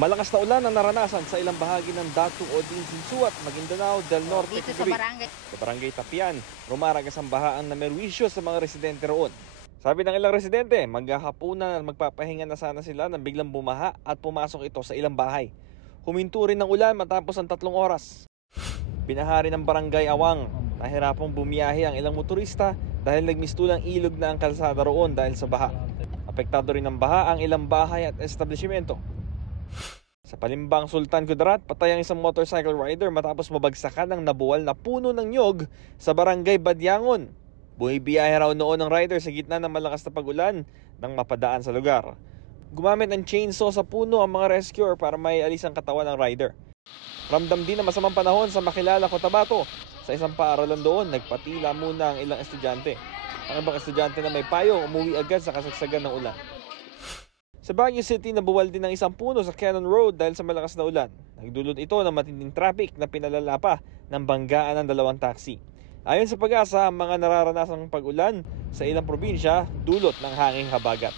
Malakas na ulan ang naranasan sa ilang bahagi ng Datu, Odin, Sinsuat, Maguindanao del Norte Dito sa barangay. Sa barangay Tapian, rumaragas ang baha ang namerwisyo sa mga residente roon. Sabi ng ilang residente, maghahapunan at magpapahinga na sana sila nang biglang bumaha at pumasok ito sa ilang bahay. Huminto rin ng ulan matapos ang 3 oras. Binahari ng barangay Awang, nahirapang bumiyahe ang ilang motorista dahil nagmistulang ilog na ang kalsada roon dahil sa baha. Apektado rin ng baha ang ilang bahay at establishmento. Sa Palimbang, Sultan Kudarat, patay ang isang motorcycle rider matapos mabagsakan ng nabuwal na puno ng nyog sa barangay Badyangon. Bumibiyahe raw noon ng rider sa gitna ng malakas na pag-ulan nang mapadaan sa lugar. Gumamit ng chainsaw sa puno ang mga rescuer para maialis ang katawan ng rider. Ramdam din ang masamang panahon sa Makilala, Cotabato. Sa isang paaralan doon, nagpatila muna ang ilang estudyante. Ang ibang estudyante na may payong umuwi agad sa kasagsagan ng ulan. Sa Baguio City, nabuwal din ng isang puno sa Cannon Road dahil sa malakas na ulan. Nagdulot ito ng matinding traffic na pinalala pa ng banggaan ng 2 taxi. Ayon sa Pag-asa, ang mga nararanasang pag-ulan sa ilang probinsya dulot ng hanging habagat.